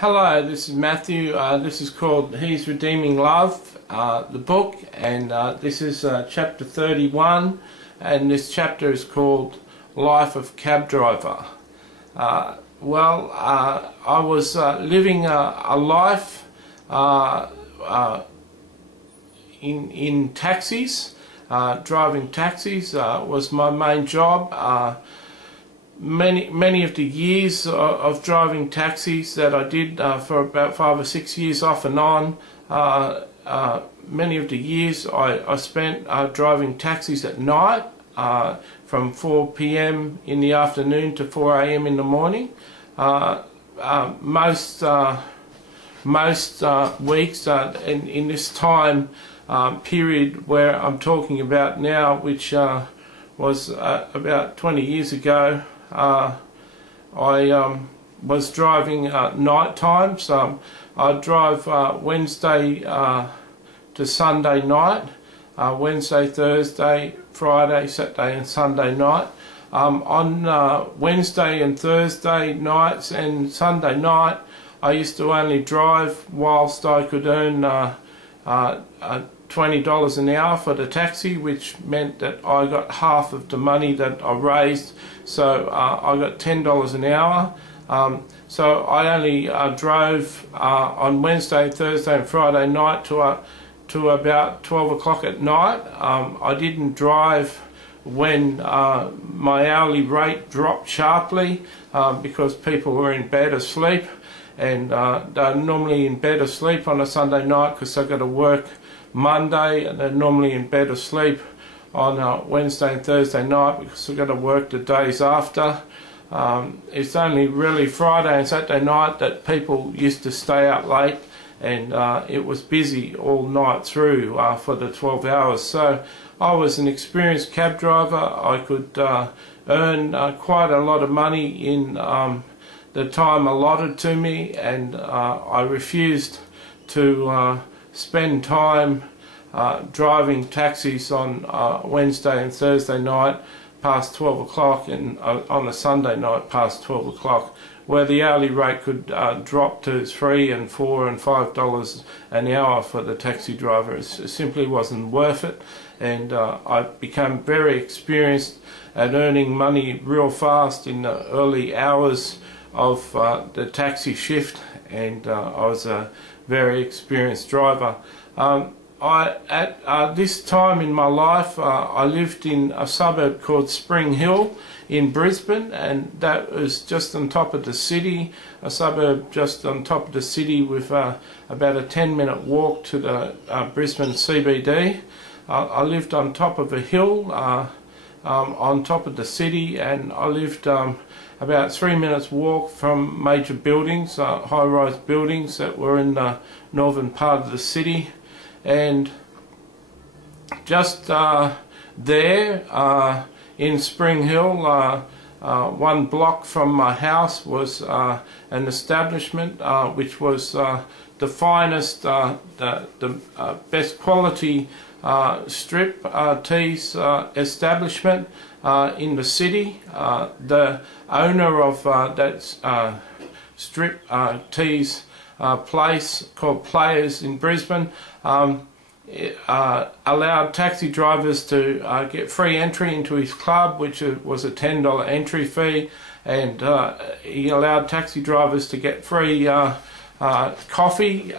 Hello, this is Matthew. This is called He's Redeeming Love, the book, and this is chapter 31, and this chapter is called Life of Cab Driver. I was living a life in taxis. Driving taxis was my main job. Many of the years of driving taxis that I did for about 5 or 6 years off and on, many of the years I spent driving taxis at night from 4 p.m. in the afternoon to 4 a.m. in the morning. Most weeks in this time period where I'm talking about now, which was about 20 years ago, I was driving night times. I'd drive Wednesday to Sunday night, Wednesday, Thursday, Friday, Saturday and Sunday night. On Wednesday and Thursday nights and Sunday night, I used to only drive whilst I could earn $20 an hour for the taxi, which meant that I got half of the money that I raised, so I got $10 an hour. So I only drove on Wednesday, Thursday and Friday night to about 12 o'clock at night. I didn't drive when my hourly rate dropped sharply because people were in bed asleep, and they're normally in bed asleep on a Sunday night because they've got to work Monday, and they're normally in bed asleep on Wednesday and Thursday night because they've got to work the days after. It's only really Friday and Saturday night that people used to stay up late, and it was busy all night through for the 12 hours. So I was an experienced cab driver. I could earn quite a lot of money in the time allotted to me, and I refused to spend time driving taxis on Wednesday and Thursday night past 12 o'clock and on a Sunday night past 12 o'clock, where the hourly rate could drop to $3 and $4 and $5 an hour for the taxi driver. It simply wasn't worth it, and I became very experienced at earning money real fast in the early hours of the taxi shift, and I was a very experienced driver. At this time in my life, I lived in a suburb called Spring Hill in Brisbane, and that was just on top of the city, a suburb just on top of the city with about a 10-minute walk to the Brisbane CBD. I lived on top of a hill on top of the city, and I lived about 3 minutes walk from major buildings, high-rise buildings that were in the northern part of the city. And just there in Spring Hill, 1 block from my house, was an establishment which was the finest, the best quality strip tease establishment in the city. The owner of that strip tease place called Players in Brisbane allowed taxi drivers to get free entry into his club, which was a $10 entry fee, and he allowed taxi drivers to get free coffee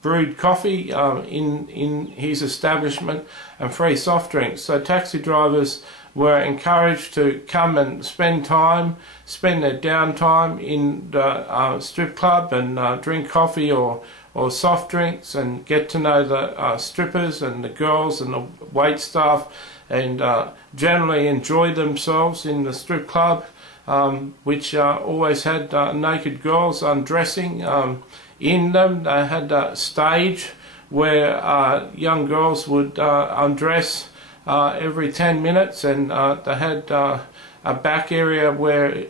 brewed coffee in his establishment, and free soft drinks. So taxi drivers were encouraged to come and spend their downtime in the strip club and drink coffee or soft drinks, and get to know the strippers and the girls and the wait staff, and generally enjoy themselves in the strip club, which always had naked girls undressing in them. They had a stage where young girls would undress every 10 minutes, and they had a back area where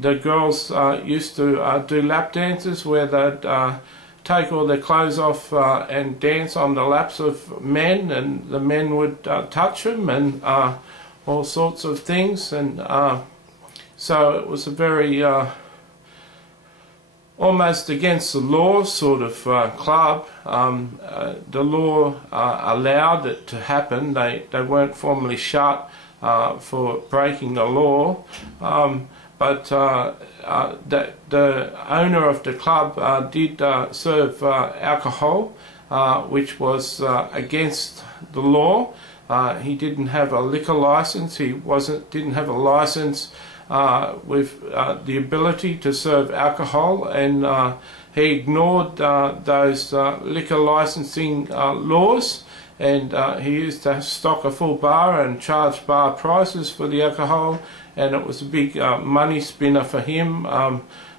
the girls used to do lap dances, where they'd take all their clothes off and dance on the laps of men, and the men would touch them and all sorts of things. And So it was a very almost against the law sort of club. The law allowed it to happen. They weren't formally shut for breaking the law, but the owner of the club did serve alcohol, which was against the law. He didn't have a liquor license. He didn't have a license with the ability to serve alcohol, and he ignored those liquor licensing laws, and he used to stock a full bar and charge bar prices for the alcohol, and it was a big money spinner for him.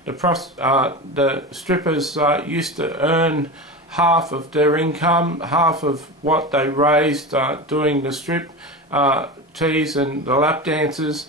The strippers used to earn half of their income, half of what they raised doing the strip tease and the lap dances.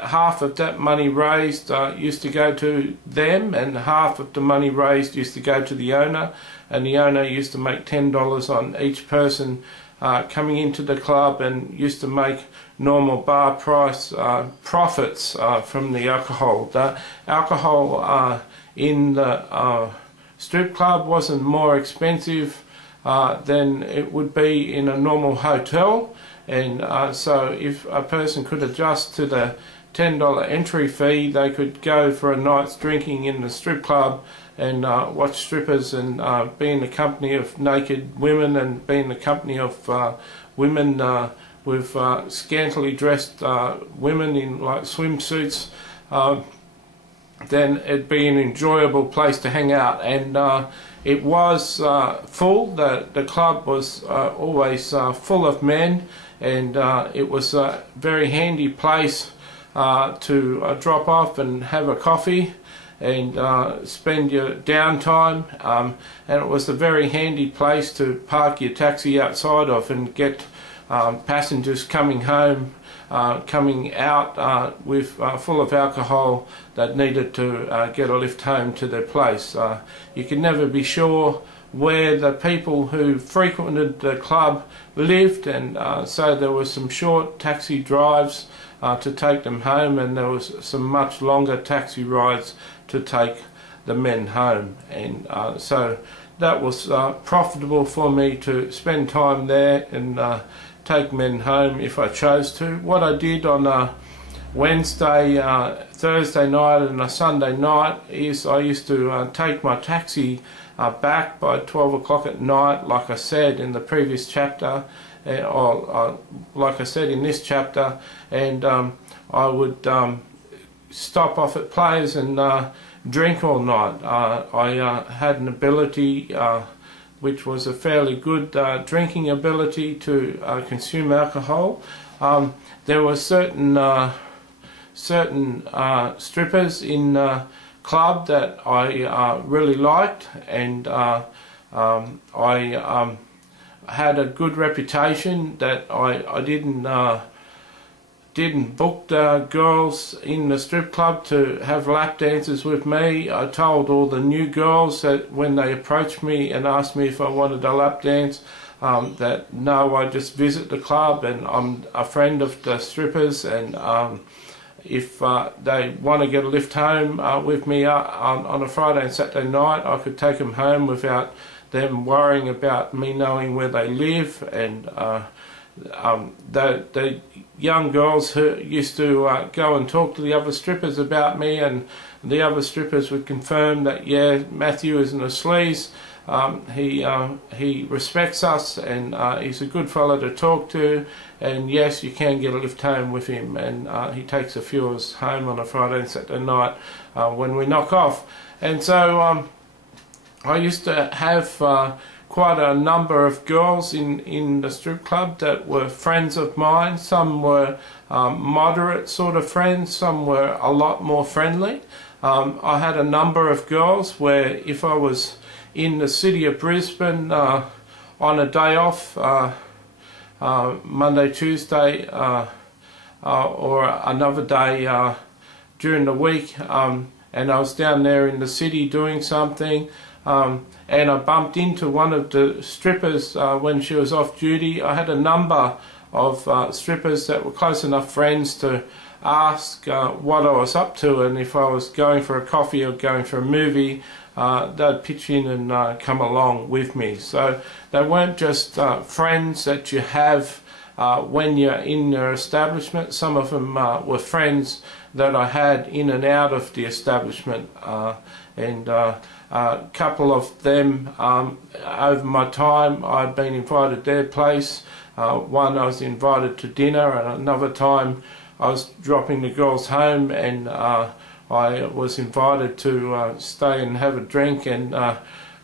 Half of that money raised used to go to them, and half of the money raised used to go to the owner, and the owner used to make $10 on each person coming into the club, and used to make normal bar price profits from the alcohol. The alcohol in the strip club wasn't more expensive than it would be in a normal hotel, and so if a person could adjust to the $10 entry fee, they could go for a night's drinking in the strip club and watch strippers and be in the company of naked women, and be in the company of women with scantily dressed women in like swimsuits. Then it'd be an enjoyable place to hang out, and it was full. The club was always full of men, and it was a very handy place to drop off and have a coffee and spend your downtime, and it was a very handy place to park your taxi outside of and get passengers coming home, coming out with full of alcohol that needed to get a lift home to their place. You could never be sure where the people who frequented the club lived, and so there were some short taxi drives to take them home, and there was some much longer taxi rides to take the men home, and so that was profitable for me to spend time there and take men home if I chose to. What I did on a Wednesday, Thursday night and a Sunday night is I used to take my taxi back by 12 o'clock at night, like I said in the previous chapter, or like I said in this chapter, and I would stop off at Players and drink all night. I had an ability which was a fairly good drinking ability to consume alcohol. There were certain strippers in the club that I really liked, and I had a good reputation that I didn't book the girls in the strip club to have lap dances with me. I told all the new girls that when they approached me and asked me if I wanted a lap dance, that no, I just visit the club and I'm a friend of the strippers, and if they want to get a lift home with me on a Friday and Saturday night, I could take them home without them worrying about me knowing where they live. And the young girls who used to go and talk to the other strippers about me, and the other strippers would confirm that, yeah, Matthew isn't a sleaze. He respects us, and he's a good fellow to talk to, and yes, you can get a lift home with him, and he takes a few of us home on a Friday and Saturday night when we knock off. And so I used to have quite a number of girls in the strip club that were friends of mine. Some were moderate sort of friends, some were a lot more friendly. I had a number of girls where if I was in the city of Brisbane on a day off, Monday, Tuesday, or another day during the week, and I was down there in the city doing something, and I bumped into one of the strippers when she was off duty. I had a number of strippers that were close enough friends to ask what I was up to, and if I was going for a coffee or going for a movie, they'd pitch in and come along with me. So they weren't just friends that you have when you're in your establishment. Some of them were friends that I had in and out of the establishment, and a couple of them over my time I'd been invited to their place. One I was invited to dinner, and another time I was dropping the girls home, and I was invited to stay and have a drink and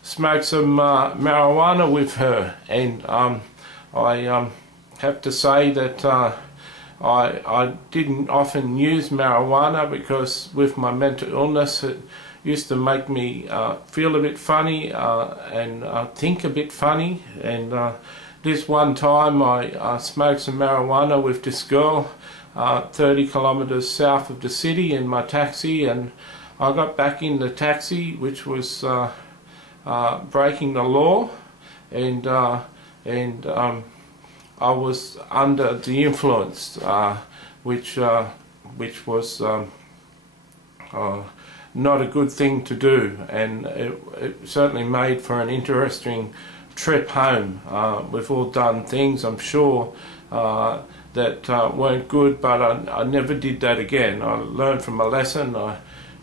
smoke some marijuana with her. And I have to say that I didn't often use marijuana because with my mental illness it used to make me feel a bit funny and think a bit funny. And this one time I smoked some marijuana with this girl 30 kilometres south of the city in my taxi, and I got back in the taxi, which was breaking the law, and I was under the influence, which was not a good thing to do, and it certainly made for an interesting trip home. We've all done things, I'm sure, that weren't good, but I never did that again. I learned from my lesson. I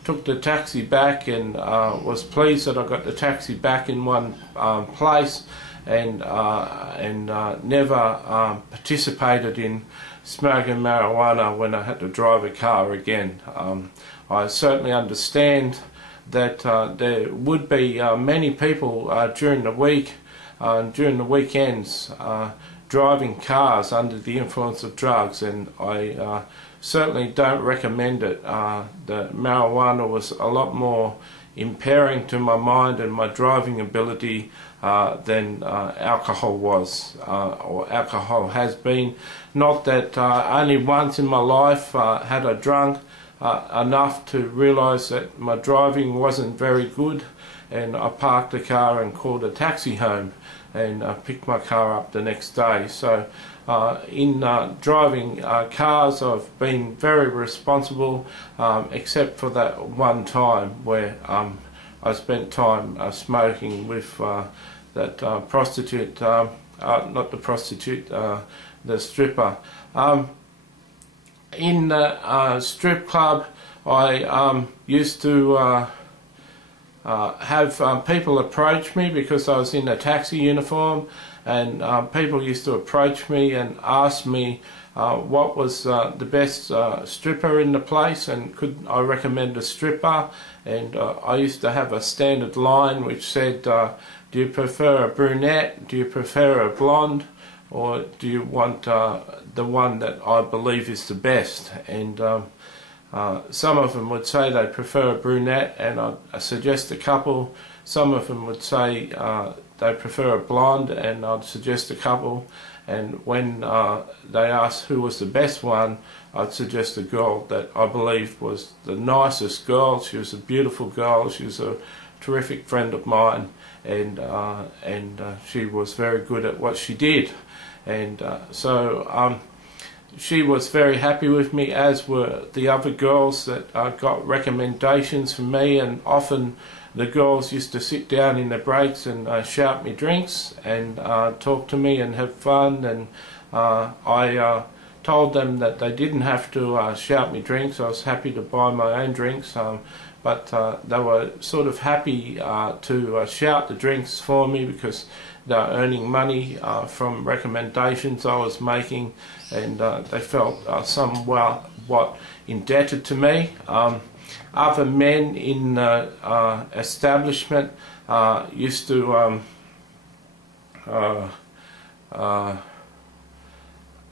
took the taxi back and was pleased that I got the taxi back in one place, and never participated in smoking marijuana when I had to drive a car again. I certainly understand that there would be many people during the week, during the weekends, driving cars under the influence of drugs, and I certainly don't recommend it. The marijuana was a lot more impairing to my mind and my driving ability than alcohol was, or alcohol has been. Not that only once in my life had I drunk enough to realise that my driving wasn't very good, and I parked the car and called a taxi home and picked my car up the next day. So in driving cars I've been very responsible, except for that one time where I spent time smoking with that prostitute, not the prostitute, the stripper. In the strip club I used to have people approach me because I was in a taxi uniform, and people used to approach me and ask me what was the best stripper in the place, and could I recommend a stripper. And I used to have a standard line which said, do you prefer a brunette, do you prefer a blonde, or do you want the one that I believe is the best? And some of them would say they prefer a brunette, and I'd suggest a couple. Some of them would say they prefer a blonde, and I'd suggest a couple. And when they asked who was the best one, I'd suggest a girl that I believed was the nicest girl. She was a beautiful girl. She was a terrific friend of mine, and she was very good at what she did. And so she was very happy with me, as were the other girls that got recommendations from me. And often the girls used to sit down in the breaks and shout me drinks and talk to me and have fun. And I told them that they didn't have to shout me drinks. I was happy to buy my own drinks, but they were sort of happy to shout the drinks for me because they were earning money from recommendations I was making, and they felt somewhat indebted to me. Other men in the establishment used to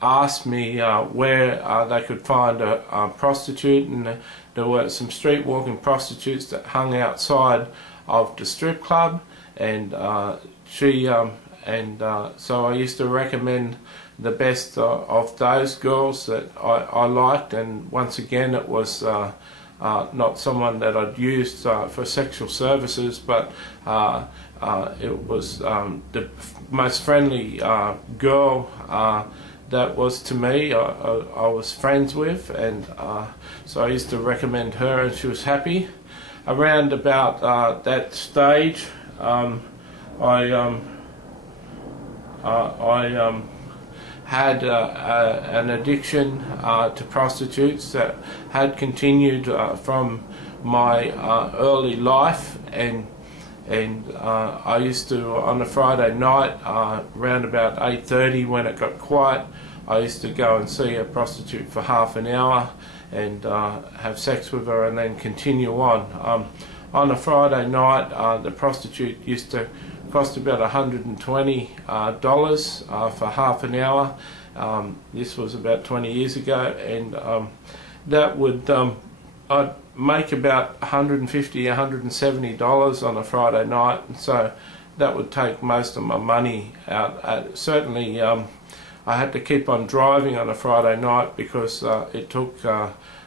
asked me where they could find a prostitute, and there were some street walking prostitutes that hung outside of the strip club, and so I used to recommend the best of those girls that I liked. And once again, it was not someone that I'd used for sexual services, but it was the most friendly girl that was to me. I was friends with, and so I used to recommend her, and she was happy. Around about that stage, I had an addiction to prostitutes that had continued from my early life, and I used to, on a Friday night, around about 8:30 when it got quiet, I used to go and see a prostitute for half an hour and have sex with her and then continue on. On a Friday night, the prostitute used to cost about $120 for half an hour. This was about 20 years ago, and that would I'd make about $150, $170 on a Friday night, and so that would take most of my money out. Certainly, I had to keep on driving on a Friday night because it took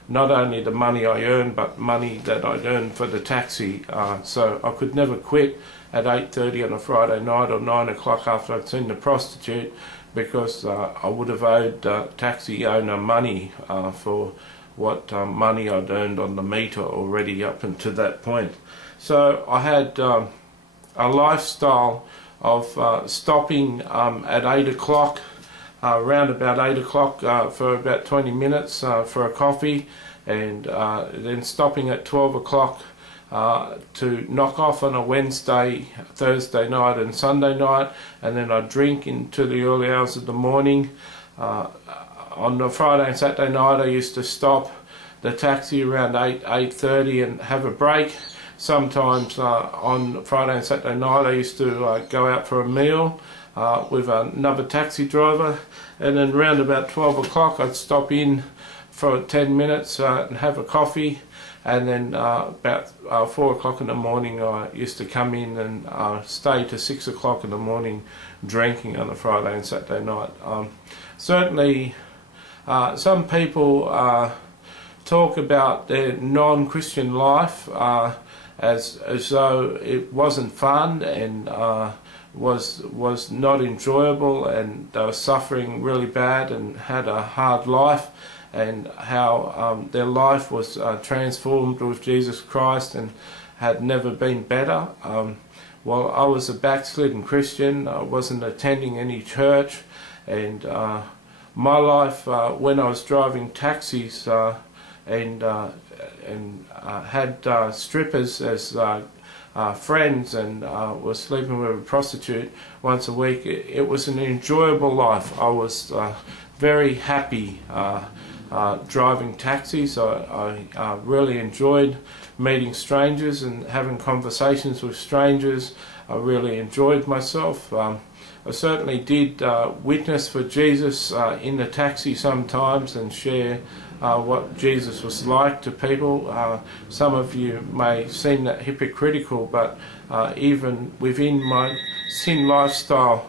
not only the money I earned, but money that I'd earned for the taxi. So I could never quit at 8:30 on a Friday night or 9 o'clock after I'd seen the prostitute, because I would have owed taxi owner money for what money I'd earned on the meter already up until that point. So I had a lifestyle of stopping at 8 o'clock, around about 8 o'clock for about 20 minutes for a coffee, and then stopping at 12 o'clock to knock off on a Wednesday, Thursday night and Sunday night, and then I'd drink into the early hours of the morning. On the Friday and Saturday night, I used to stop the taxi around 8:30 and have a break. Sometimes on Friday and Saturday night, I used to go out for a meal with another taxi driver, and then around about 12 o'clock I'd stop in for 10 minutes and have a coffee, and then about 4 o'clock in the morning I used to come in and stay to 6 o'clock in the morning drinking on a Friday and Saturday night. Certainly some people talk about their non-Christian life as though it wasn't fun and was not enjoyable, and they were suffering really bad and had a hard life, and how their life was transformed with Jesus Christ and had never been better. Well, I was a backslidden Christian. I wasn't attending any church, and my life when I was driving taxis and had strippers as friends, and was sleeping with a prostitute once a week, it was an enjoyable life. I was very happy driving taxis. I really enjoyed meeting strangers and having conversations with strangers. I really enjoyed myself. I certainly did witness for Jesus in the taxi sometimes and share what Jesus was like to people. Some of you may seem that hypocritical, but even within my sin lifestyle,